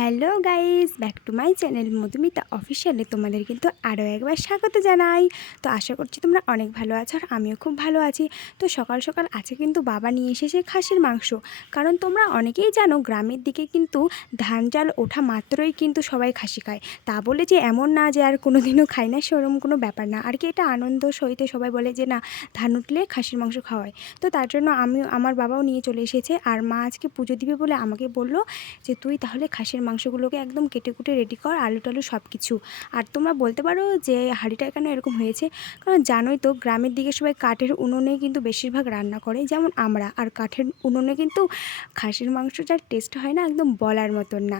Hello guys, back to my channel Madhumita অফিসিয়ালে তোমাদের কিন্তু আরও একবার স্বাগত জানাই। তো আশা করছি তোমরা অনেক ভালো আছো আর আমিও খুব ভালো আছি। তো সকাল সকাল আছে কিন্তু বাবা নিয়ে এসেছে খাসির মাংস। কারণ তোমরা অনেকেই জানো গ্রামের দিকে কিন্তু ধান চাল ওঠা মাত্রই কিন্তু সবাই খাসি খায়। তা বলে যে এমন না যে আর কোনো দিনও খায় না, সেরকম কোনো ব্যাপার না। আর কি এটা আনন্দ সহিতে সবাই বলে যে না, ধান উঠলে খাসির মাংস খাওয়ায় তো তার জন্য আমি আমার বাবাও নিয়ে চলে এসেছে। আর মা আজকে পুজো দিবে বলে আমাকে বলল যে, তুই তাহলে খাসির মাংসগুলোকে একদম কেটে কুটে রেডি কর, আলু টালু সব কিছু আর তোমরা বলতে পারো যে হাঁড়িটা কেন এরকম হয়েছে? কারণ জানোই তো, গ্রামের দিকে সবাই কাঠের উনুনে কিন্তু বেশিরভাগ রান্না করে, যেমন আমরা। আর কাঠের উনুনে কিন্তু খাসির মাংসটার টেস্ট হয় না, একদম বলার মতন না।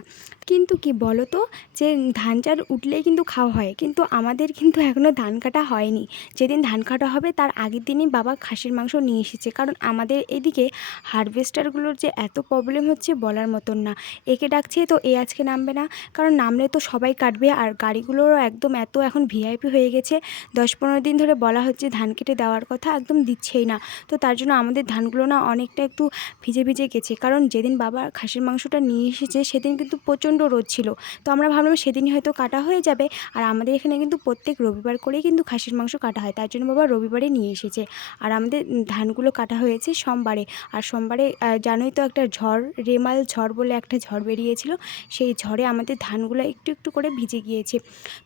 কিন্তু কি বলো তো যে ধান চাল উঠলেই কিন্তু খাওয়া হয়, কিন্তু আমাদের কিন্তু এখনও ধান কাটা হয়নি। যেদিন ধান কাটা হবে, তার আগের দিনই বাবা খাসির মাংস নিয়ে এসেছে। কারণ আমাদের এদিকে হারভেস্টারগুলোর যে এত প্রবলেম হচ্ছে বলার মতন না। একে ডাকছে, তো এ আজকে নামবে না। কারণ নামলে তো সবাই কাটবে আর গাড়িগুলোরও একদম এত এখন ভিআইপি হয়ে গেছে। দশ পনেরো দিন ধরে বলা হচ্ছে ধান কেটে দেওয়ার কথা একদম দিচ্ছেই না। তো তার জন্য আমাদের ধানগুলো না অনেকটা একটু ভিজে ভিজে গেছে। কারণ যেদিন বাবা খাসির মাংসটা নিয়ে এসেছে সেদিন কিন্তু প্রচণ্ড রোদ ছিল। তো আমরা ভাবলাম সেদিনই হয়তো কাটা হয়ে যাবে। আর আমাদের এখানে কিন্তু প্রত্যেক রবিবার করেই কিন্তু খাসির মাংস কাটা হয়। তার জন্য বাবা রবিবারে নিয়ে এসেছে। আর আমাদের ধানগুলো কাটা হয়েছে সোমবারে। আর সোমবারে জানোই তো একটা ঝড়, রেমাল ঝড় বলে একটা ঝড় বেরিয়েছিল। সেই ঝড়ে আমাদের ধানগুলো একটু একটু করে ভিজে গিয়েছে।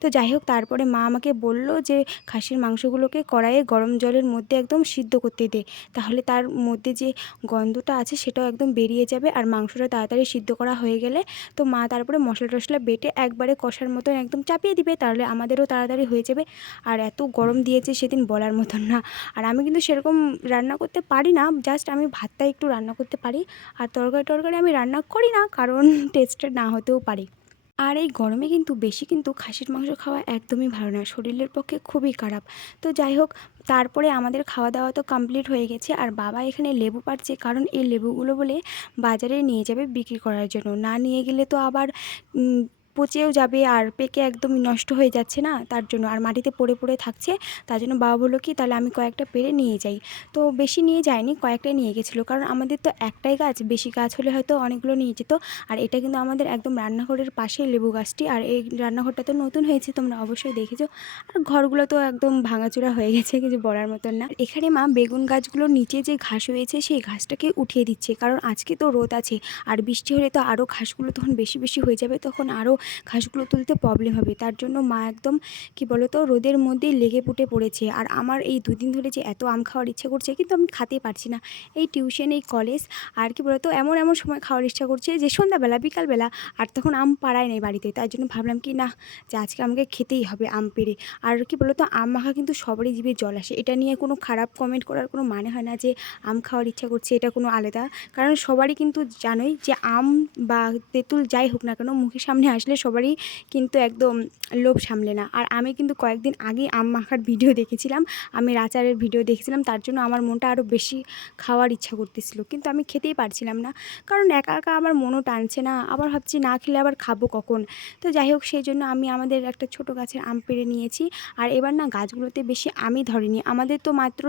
তো যাই হোক, তারপরে মা আমাকে বলল যে, খাসির মাংসগুলোকে কড়াইয়ে গরম জলের মধ্যে একদম সিদ্ধ করতে দে। তাহলে তার মধ্যে যে গন্ধটা আছে, সেটাও একদম বেরিয়ে যাবে আর মাংসটা তাড়াতাড়ি সিদ্ধ করা হয়ে গেলে তো মা তারপরে মশলা টশলা বেটে একবারে কষার মতন একদম চাপিয়ে দিবে, তাহলে আমাদেরও তাড়াতাড়ি হয়ে যাবে। আর এত গরম দিয়েছে সেদিন বলার মতন না। আর আমি কিন্তু সেরকম রান্না করতে পারি না, জাস্ট আমি ভাতটা একটু রান্না করতে পারি। আর তরকারি টরকারি আমি রান্না করি না, কারণ টেস্টেড না হতেও পারে। আর এই গরমে কিন্তু বেশি কিন্তু খাসির মাংস খাওয়া একদমই ভালো না শরীরের পক্ষে খুবই খারাপ। তো যাই হোক, তারপরে আমাদের খাওয়া দাওয়া তো কমপ্লিট হয়ে গেছে, আর বাবা এখানে লেবু পাড়ছে, কারণ এই লেবুগুলো বলে বাজারে নিয়ে যাবে বিক্রি করার জন্য। না নিয়ে গেলে তো আবার পচেও যাবে আর পেকে একদমই নষ্ট হয়ে যাচ্ছে না, তার জন্য। আর মাটিতে পড়ে পড়ে থাকছে, তার জন্য বাবা বলল কি, তাহলে আমি কয়েকটা পেরে নিয়ে যাই। তো বেশি নিয়ে যায়নি কয়েকটাই নিয়ে গেছিল। কারণ আমাদের তো একটাই গাছ, বেশি গাছ হলে হয়তো অনেকগুলো নিয়ে যেত। আর এটা কিন্তু আমাদের একদম রান্নাঘরের পাশে লেবু গাছটি। আর এই রান্নাঘরটা তো নতুন হয়েছে, তোমরা অবশ্যই দেখেছ। আর ঘরগুলো তো একদম ভাঙাচোরা হয়ে গেছে, কিছু বলার মতন না। এখানে মা বেগুন গাছগুলোর নিচে যে ঘাস হয়েছে, সেই ঘাসটাকে উঠিয়ে দিচ্ছে। কারণ আজকে তো রোদ আছে, আর বৃষ্টি হলে তো আরও ঘাসগুলো তখন বেশি বেশি হয়ে যাবে, তখন আরও ঘাসগুলো তুলতে প্রবলেম হবে। তার জন্য মা একদম, কি বলো তো রোদের মধ্যে লেগে পুটে পড়েছে। আর আমার এই দুদিন ধরে যে এত আম খাওয়ার ইচ্ছে করছে, কিন্তু আমি খেতেই পারছি না। এই টিউশন এই কলেজ আর কি বলতো, এমন এমন সময় খাওয়ার ইচ্ছা করছে যে সন্ধ্যাবেলা, বিকালবেলা, আর তখন আম পাড়ায় নেই বাড়িতে। তার জন্য ভাবলাম কি, না, যে আজকে আমাকে খেতেই হবে আম পেড়ে। আর কি বলতো, আম মাখা কিন্তু সবারই জীবে জল আসে। এটা নিয়ে কোনো খারাপ কমেন্ট করার কোনো মানে হয় না যে আম খাওয়ার ইচ্ছা করছে, এটা কোনো আলাদা। কারণ সবারই কিন্তু জানোই যে আম বা তেঁতুল যাই হোক না কেন, মুখের সামনে আসলে সবারই কিন্তু একদম লোভ সামলে না। আর আমি কিন্তু কয়েকদিন আগেই আম মাখার ভিডিও দেখেছিলাম আমের আচারের ভিডিও দেখেছিলাম, তার জন্য আমার মনটা আরও বেশি খাওয়ার ইচ্ছা করতেছিল। কিন্তু আমি খেতেই পারছিলাম না, কারণ একা একা আমার মনও টানছে না, আবার ভাবছি না খেলে আবার খাব কখন? তো যাই হোক, সেই জন্য আমি আমাদের একটা ছোট গাছের আম পেড়ে নিয়েছি। আর এবার না গাছগুলোতে বেশি আমি ধরিনি, আমাদের তো মাত্র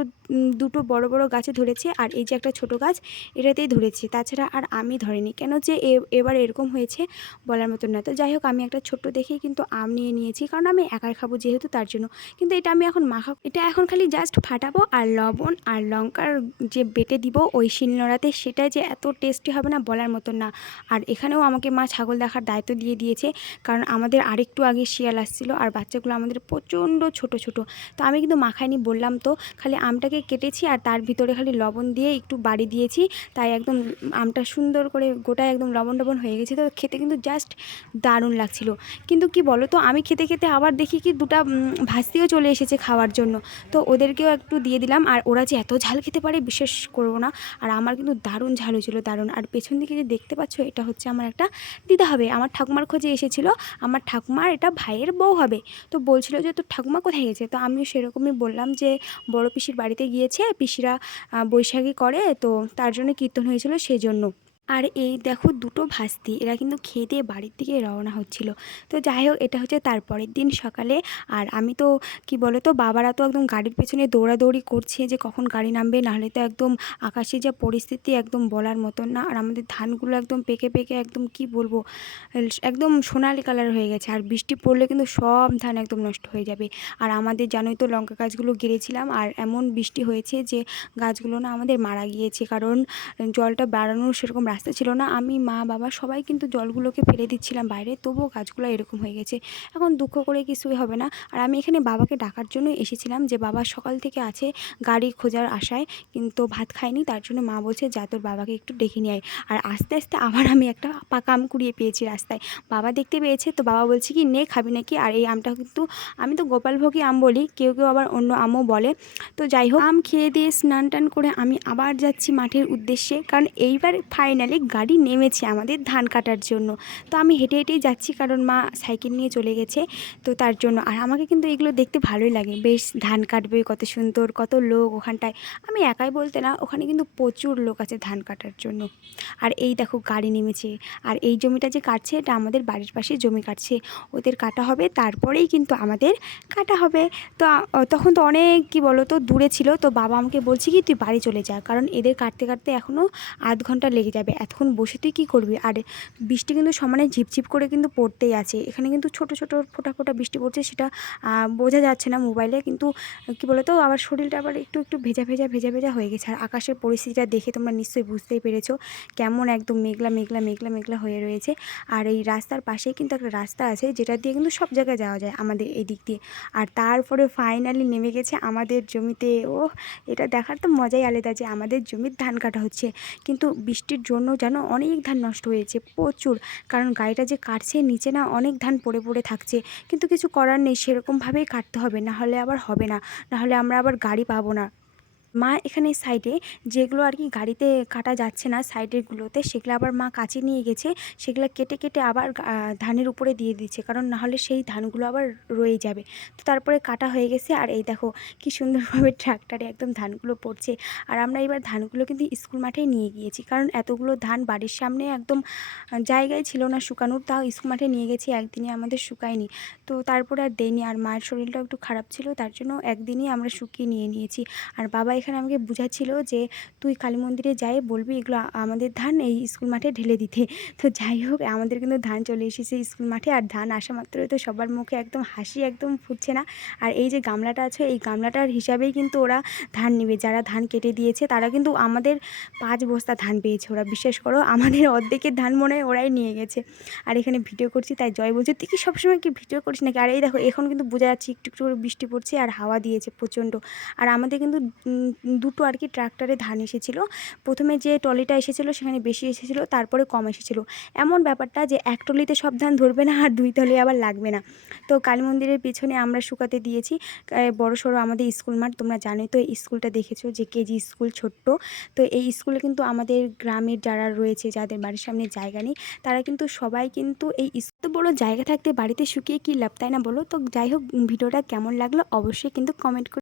দুটো বড় বড় গাছে ধরেছে, আর এই যে একটা ছোট গাছ, এটাতেই ধরেছে, তাছাড়া আর আমি ধরিনি। কেন যে এবার এরকম হয়েছে বলার মতন না। তো যাই হোক আমি একটা ছোট্ট দেখেই কিন্তু আম নিয়ে নিয়েছি, কারণ আমি একাই খাব যেহেতু তার জন্য। কিন্তু এটা আমি এখন মাখা, এটা এখন খালি জাস্ট ফাটাবো আর লবণ আর লঙ্কার যে বেটে দিব ওই শিলনোড়াতে সেটা যে এত টেস্টি হবে না বলার মতন না। আর এখানেও আমাকে মা ছাগল দেখার দায়িত্ব দিয়ে দিয়েছে, কারণ আমাদের আরেকটু আগে শিয়াল আসছিল আর বাচ্চাগুলো আমাদের প্রচণ্ড ছোট ছোট। তো আমি কিন্তু মাখাইনি, বললাম তো, খালি আমটাকে কেটেছি আর তার ভিতরে খালি লবণ দিয়ে একটু বাড়ি দিয়েছি, তাই একদম আমটা সুন্দর করে গোটায় একদম লবণ টবণ হয়ে গেছে। তো খেতে কিন্তু জাস্ট দারুণ লাগছিল। কিন্তু কি বলো তো আমি খেতে খেতে আবার দেখি কি দুটা উম, ভাস্তিও চলে এসেছে খাওয়ার জন্য। তো ওদেরকেও একটু দিয়ে দিলাম। আর ওরা যে এত ঝাল খেতে পারে বিশেষ করব না। আর আমার কিন্তু দারুণ ঝাল হয়েছিল দারুণ। আর পেছন দিকে যে দেখতে পাচ্ছ এটা হচ্ছে আমার একটা দিদা হবে। আমার ঠাকুমার খোঁজে এসেছিল। আমার ঠাকুমার এটা ভাইয়ের বউ হবে। তো বলছিল যে তোর ঠাকুমা কোথায় গেছে? তো আমিও সেরকমই বললাম যে বড় পিসির বাড়িতে গিয়েছে। পিসিরা বৈশাখী করে। তো তার জন্য কীর্তন হয়েছিল সেই জন্য আর এই দেখো দুটো ভাস্তি, এরা কিন্তু খেয়ে দিয়ে বাড়ির দিকে রওনা হচ্ছিল। তো যাই হোক, এটা হচ্ছে তারপরের দিন সকালে। আর আমি তো, কি বলো তো বাবারা তো একদম গাড়ির পেছনে দৌড়াদৌড়ি করছে যে কখন গাড়ি নামবে, নাহলে তো একদম আকাশে যা পরিস্থিতি একদম বলার মতন না। আর আমাদের ধানগুলো একদম পেকে পেকে একদম, কি বলব একদম সোনালি কালার হয়ে গেছে। আর বৃষ্টি পড়লে কিন্তু সব ধান একদম নষ্ট হয়ে যাবে। আর আমাদের জানোই তো লঙ্কা গাছগুলো গেড়েছিলাম, আর এমন বৃষ্টি হয়েছে যে গাছগুলো না আমাদের মারা গিয়েছে। কারণ জলটা বাড়ানোর সেরকম রাস্তা ছিল না। আমি, মা, বাবা সবাই কিন্তু জলগুলোকে ফেলে দিচ্ছিলাম বাইরে। তবুও গাছগুলো এরকম হয়ে গেছে। এখন দুঃখ করে কিছুই হবে না। আর আমি এখানে বাবাকে ডাকার জন্য এসেছিলাম যে, বাবা সকাল থেকে আছে গাড়ি খোঁজার আশায়, কিন্তু ভাত খায়নি। তার জন্য মা বলছে, যা তোর বাবাকে একটু ডেকে নিয়ে আয়। আর আস্তে আস্তে আবার আমি একটা পাকা আম কুড়িয়ে পেয়েছি রাস্তায়। বাবা দেখতে পেয়েছে, তো বাবা বলছে কি, নে, খাবি নাকি? আর এই আমটা কিন্তু, আমি তো গোপালভোগী আম বলি, কেউ কেউ আবার অন্য আমও বলে। তো যাই হোক, আম খেয়ে দিয়ে স্নান টান করে আমি আবার যাচ্ছি মাঠের উদ্দেশ্যে। কারণ এইবার ফাইনালি গাড়ি নেমেছে আমাদের ধান কাটার জন্য। তো আমি হেঁটে হেঁটেই যাচ্ছি কারণ মা সাইকেল নিয়ে চলে গেছে, তো তার জন্য। আর আমাকে কিন্তু এগুলো দেখতে ভালোই লাগে। বেশ ধান কাটবে, কত সুন্দর, কত লোক ওখানটায়। আমি একাই বলতে না, ওখানে কিন্তু প্রচুর লোক আছে ধান কাটার জন্য। আর এই দেখো গাড়ি নেমেছে। আর এই জমিটা যে কাটছে, এটা আমাদের বাড়ির পাশে জমি কাটছে। ওদের কাটা হবে, তারপরেই কিন্তু আমাদের কাটা হবে। তো তখন তো অনেক, কি বলো তো দূরে ছিল। তো বাবা আমাকে বলছে কি, তুই বাড়ি চলে যা। কারণ এদের কাটতে কাটতে এখনও আধ ঘণ্টা লেগে যাবে। এতক্ষণ বসে তুই কী করবি? আর, বৃষ্টি কিন্তু সমানে ঝিপঝিপ করে কিন্তু পড়তেই আছে। এখানে কিন্তু ছোট ছোট ফোটা ফোটা বৃষ্টি পড়ছে সেটা বোঝা যাচ্ছে না মোবাইলে। কিন্তু, কি বলো তো আবার শরীরটা আবার একটু একটু ভেজা ভেজা ভেজা ভেজা হয়ে গেছে। আর আকাশের পরিস্থিতিটা দেখে তোমরা নিশ্চয়ই বুঝতেই পেরেছ কেমন একদম মেঘলা মেঘলা মেঘলা মেঘলা হয়ে রয়েছে। আর এই রাস্তার পাশেই কিন্তু একটা রাস্তা আছে যেটা দিয়ে কিন্তু সব জায়গায় যাওয়া যায় আমাদের এই দিক দিয়ে। আর তারপরে ফাইনালি নেমে গেছে আমাদের জমিতে। ও এটা দেখার তো মজাই আলাদা যে আমাদের জমির ধান কাটা হচ্ছে। কিন্তু বৃষ্টির জন্য যেন অনেক ধান নষ্ট হয়েছে, প্রচুর। কারণ গাড়িটা যে কাটছে, নিচে না অনেক ধান পড়ে পড়ে থাকছে। কিন্তু কিছু করার নেই, সেরকমভাবেই কাটতে হবে, নাহলে আবার হবে না। নাহলে আমরা আবার গাড়ি পাবো না। মা এখানে সাইডে যেগুলো আর কি গাড়িতে কাটা যাচ্ছে না সাইডেরগুলোতে সেগুলো আবার মা কাছে নিয়ে গেছে। সেগুলো কেটে কেটে আবার ধানের উপরে দিয়ে দিচ্ছে। কারণ না হলে সেই ধানগুলো আবার রয়ে যাবে। তো তারপরে কাটা হয়ে গেছে। আর এই দেখো কি সুন্দরভাবে ট্রাক্টরে একদম ধানগুলো পড়ছে। আর আমরা এবার ধানগুলো কিন্তু স্কুল মাঠে নিয়ে গিয়েছি। কারণ এতগুলো ধান বাড়ির সামনে একদম জায়গায় ছিল না শুকানোর। তাও স্কুল মাঠে নিয়ে গেছি। একদিনে আমাদের শুকায়নি। তো তারপরে আর দেয়নি। আর মায়ের শরীরটাও একটু খারাপ ছিল। তার জন্য একদিনই আমরা শুকিয়ে নিয়ে নিয়েছি। আর বাবা এখানে আমাকে বুঝাচ্ছিল যে, তুই কালী মন্দিরে যাই, বলবি এগুলো আমাদের ধান এই স্কুল মাঠে ঢেলে দিতে। তো যাই হোক, আমাদের কিন্তু ধান চলে এসেছে স্কুল মাঠে, আর ধান আসা মাত্রই তো সবার মুখে একদম হাসি একদম ফুটছে না। আর এই যে গামলাটা আছে, এই গামলাটার হিসাবেই কিন্তু ওরা ধান নেবে। যারা ধান কেটে দিয়েছে, তারা কিন্তু আমাদের পাঁচ বস্তা ধান পেয়েছে। ওরা বিশ্বাস করো, আমাদের অর্ধেকের ধান মনে হয় ওরাই নিয়ে গেছে। আর এখানে ভিডিও করছি, তাই জয় বলছে, তুই কি সবসময় কি ভিডিও করিস নাকি? আর এই দেখো, এখন কিন্তু বোঝা যাচ্ছে, একটু একটু করে বৃষ্টি পড়ছে, আর হাওয়া দিয়েছে প্রচণ্ড। আর আমাদের কিন্তু দুটো আর কি ট্রাক্টরে ধান এসেছিল। প্রথমে যে টলিটা এসেছিল সেখানে বেশি এসেছিল, তারপরে কম এসেছিল। এমন ব্যাপারটা যে এক টলিতে সব ধান ধরবে না আর দুই টলি আবার লাগবে না। তো কালী মন্দিরের পিছনে আমরা শুকাতে দিয়েছি। বড় সড়ো আমাদের স্কুল মাঠ, তোমরা জানোই তো এই স্কুলটা দেখেছ যে কেজি স্কুল ছোট্ট। তো এই স্কুলে কিন্তু আমাদের গ্রামের যারা রয়েছে, যাদের বাড়ির সামনে জায়গা নেই, তারা কিন্তু সবাই কিন্তু এই এত বড় জায়গা থাকতে বাড়িতে শুকিয়ে কী লাভ, তাই না বলো? তো যাই হোক, ভিডিওটা কেমন লাগল অবশ্যই কিন্তু কমেন্ট